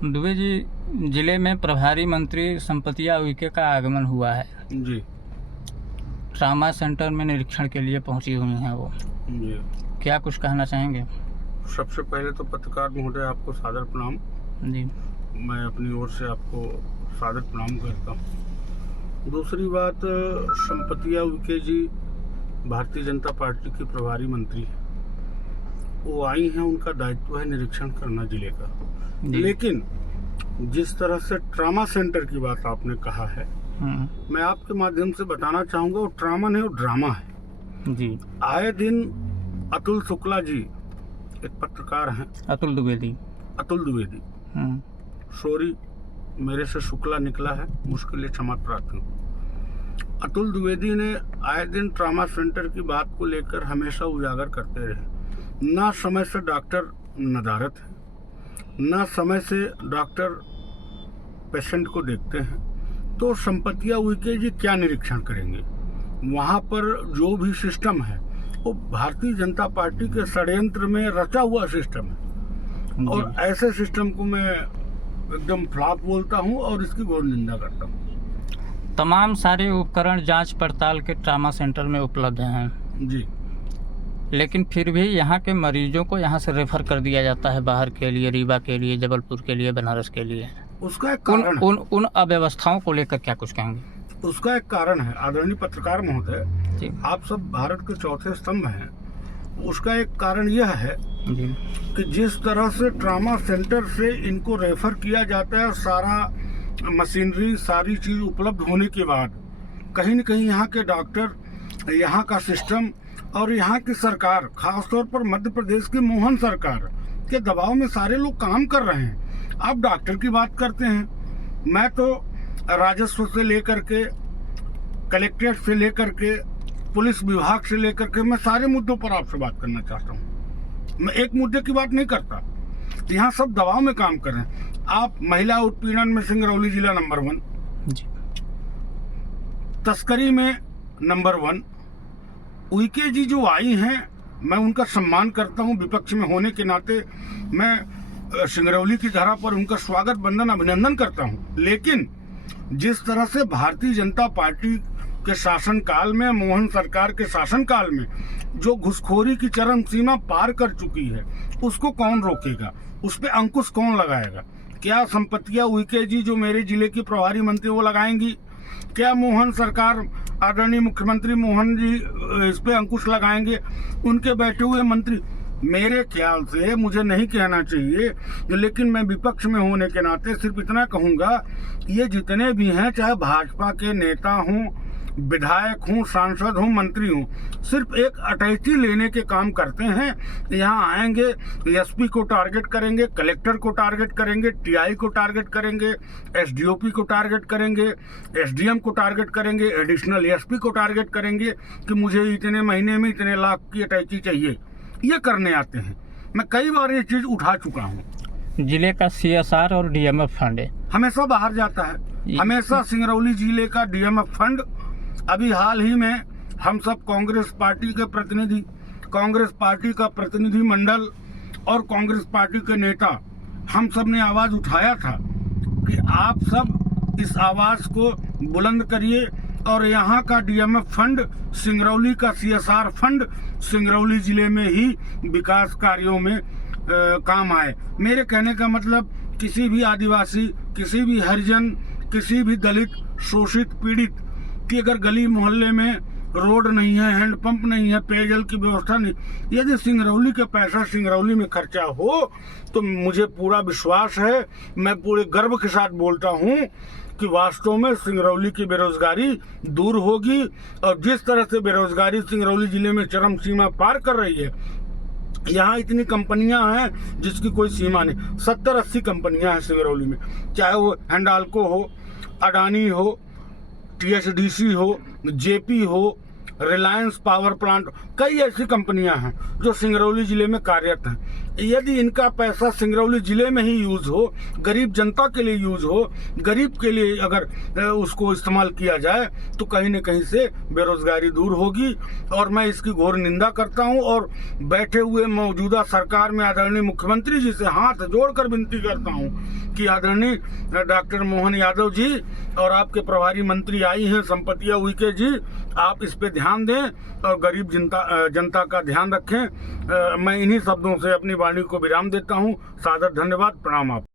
दुबे जी, जिले में प्रभारी मंत्री संपतिया उइके का आगमन हुआ है जी ट्रामा सेंटर में निरीक्षण के लिए पहुंची हुई हैं वो। जी। क्या कुछ कहना चाहेंगे? सबसे पहले तो पत्रकार महोदय आपको सादर प्रणाम। जी। मैं अपनी ओर से आपको सादर प्रणाम करता हूँ। दूसरी बात, संपतिया उइके जी भारतीय जनता पार्टी की प्रभारी मंत्री हैं। वो आई हैं, उनका दायित्व है निरीक्षण करना जिले का। लेकिन जिस तरह से ट्रामा सेंटर की बात आपने कहा है, मैं आपके माध्यम से बताना चाहूँगा, वो ट्रामा नहीं, वो ड्रामा है जी। आए दिन अतुल शुक्ला जी, एक पत्रकार हैं, अतुल द्विवेदी। सॉरी, मेरे से शुक्ला निकला है, उसके लिए क्षमा प्रार्थी हूँ। अतुल द्विवेदी ने आए दिन ट्रामा सेंटर की बात को लेकर हमेशा उजागर करते रहे। ना समय से डॉक्टर नदारत है, ना समय से डॉक्टर पेशेंट को देखते हैं। तो संपतिया उइके जी क्या निरीक्षण करेंगे? वहाँ पर जो भी सिस्टम है वो भारतीय जनता पार्टी के षड्यंत्र में रचा हुआ सिस्टम है, और ऐसे सिस्टम को मैं एकदम फ्लॉप बोलता हूँ और इसकी घोर निंदा करता हूँ। तमाम सारे उपकरण जांच पड़ताल के ट्रामा सेंटर में उपलब्ध हैं जी, लेकिन फिर भी यहाँ के मरीजों को यहाँ से रेफर कर दिया जाता है बाहर के लिए, रीवा के लिए, जबलपुर के लिए, बनारस के लिए। उसका एक कारण उन अव्यवस्थाओं को लेकर क्या कुछ कहेंगे? उसका एक कारण है, आदरणीय पत्रकार महोदय, आप सब भारत के चौथे स्तंभ हैं। उसका एक कारण यह है कि जिस तरह से ट्रामा सेंटर से इनको रेफर किया जाता है, सारा मशीनरी, सारी चीज उपलब्ध होने के बाद कहीं न कहीं यहाँ के डॉक्टर, यहाँ का सिस्टम और यहाँ की सरकार, खासतौर पर मध्य प्रदेश की मोहन सरकार के दबाव में सारे लोग काम कर रहे हैं। आप डॉक्टर की बात करते हैं, मैं तो राजस्व से लेकर के, कलेक्ट्रेट से लेकर के, पुलिस विभाग से लेकर के, मैं सारे मुद्दों पर आपसे बात करना चाहता हूँ। मैं एक मुद्दे की बात नहीं करता। यहाँ सब दबाव में काम कर रहे हैं। आप महिला उत्पीड़न में सिंगरौली जिला नंबर 1, तस्करी में नंबर 1। उइके जी जो आई हैं, मैं उनका सम्मान करता हूँ, विपक्ष में होने के नाते मैं सिंगरौली की धरा पर उनका स्वागत, वंदन, अभिनंदन करता हूँ। लेकिन जिस तरह से भारतीय जनता पार्टी के शासनकाल में, मोहन सरकार के शासनकाल में जो घुसखोरी की चरम सीमा पार कर चुकी है, उसको कौन रोकेगा? उस पर अंकुश कौन लगाएगा? क्या संपतिया उइके जी जो मेरे जिले की प्रभारी मंत्री वो लगाएंगी? क्या मोहन सरकार, आदरणीय मुख्यमंत्री मोहन जी इस पे अंकुश लगाएंगे? उनके बैठे हुए मंत्री, मेरे ख्याल से, मुझे नहीं कहना चाहिए, लेकिन मैं विपक्ष में होने के नाते सिर्फ इतना कहूँगा, ये जितने भी हैं, चाहे भाजपा के नेता हों, विधायक हों, सांसद हों, मंत्री हों, सिर्फ एक अटैची लेने के काम करते हैं। यहाँ आएंगे, एसपी को टारगेट करेंगे, कलेक्टर को टारगेट करेंगे, टीआई को टारगेट करेंगे, एसडीओपी को टारगेट करेंगे, एसडीएम को टारगेट करेंगे, एडिशनल एसपी को टारगेट करेंगे कि मुझे इतने महीने में इतने लाख की अटैची चाहिए। ये करने आते हैं। मैं कई बार ये चीज उठा चुका हूँ। जिले का CSR और DMF फंड हमेशा बाहर जाता है, हमेशा सिंगरौली जिले का DMF फंड। अभी हाल ही में हम सब कांग्रेस पार्टी के प्रतिनिधि, कांग्रेस पार्टी का प्रतिनिधि मंडल और कांग्रेस पार्टी के नेता, हम सब ने आवाज उठाया था कि आप सब इस आवाज को बुलंद करिए और यहाँ का DMF फंड, सिंगरौली का CSR फंड सिंगरौली जिले में ही विकास कार्यों में काम आए। मेरे कहने का मतलब, किसी भी आदिवासी, किसी भी हरिजन, किसी भी दलित, शोषित, पीड़ित की अगर गली मोहल्ले में रोड नहीं है, हैंडपंप नहीं है, पेयजल की व्यवस्था नहीं, यदि सिंगरौली का पैसा सिंगरौली में खर्चा हो तो मुझे पूरा विश्वास है, मैं पूरे गर्व के साथ बोलता हूँ कि वास्तव में सिंगरौली की बेरोजगारी दूर होगी। और जिस तरह से बेरोजगारी सिंगरौली जिले में चरम सीमा पार कर रही है, यहाँ इतनी कंपनियां हैं जिसकी कोई सीमा नहीं। 70-80 कंपनियां हैं सिंगरौली में, चाहे वो हिंडाल्को हो, अडानी हो, THDC हो, JP हो, रिलायंस पावर प्लांट, कई ऐसी कंपनियां हैं जो सिंगरौली जिले में कार्यरत हैं। यदि इनका पैसा सिंगरौली जिले में ही यूज हो, गरीब जनता के लिए यूज हो, गरीब के लिए अगर उसको इस्तेमाल किया जाए तो कहीं न कहीं से बेरोजगारी दूर होगी। और मैं इसकी घोर निंदा करता हूं और बैठे हुए मौजूदा सरकार में आदरणीय मुख्यमंत्री जी से हाथ जोड़कर विनती करता हूं कि आदरणीय डॉक्टर मोहन यादव जी और आपके प्रभारी मंत्री आई हैं संपतिया उइके जी, आप इस पे ध्यान दें और गरीब जनता का ध्यान रखें। मैं इन्हीं शब्दों से अपनी वाणी को विराम देता हूं। सादर धन्यवाद, प्रणाम आप।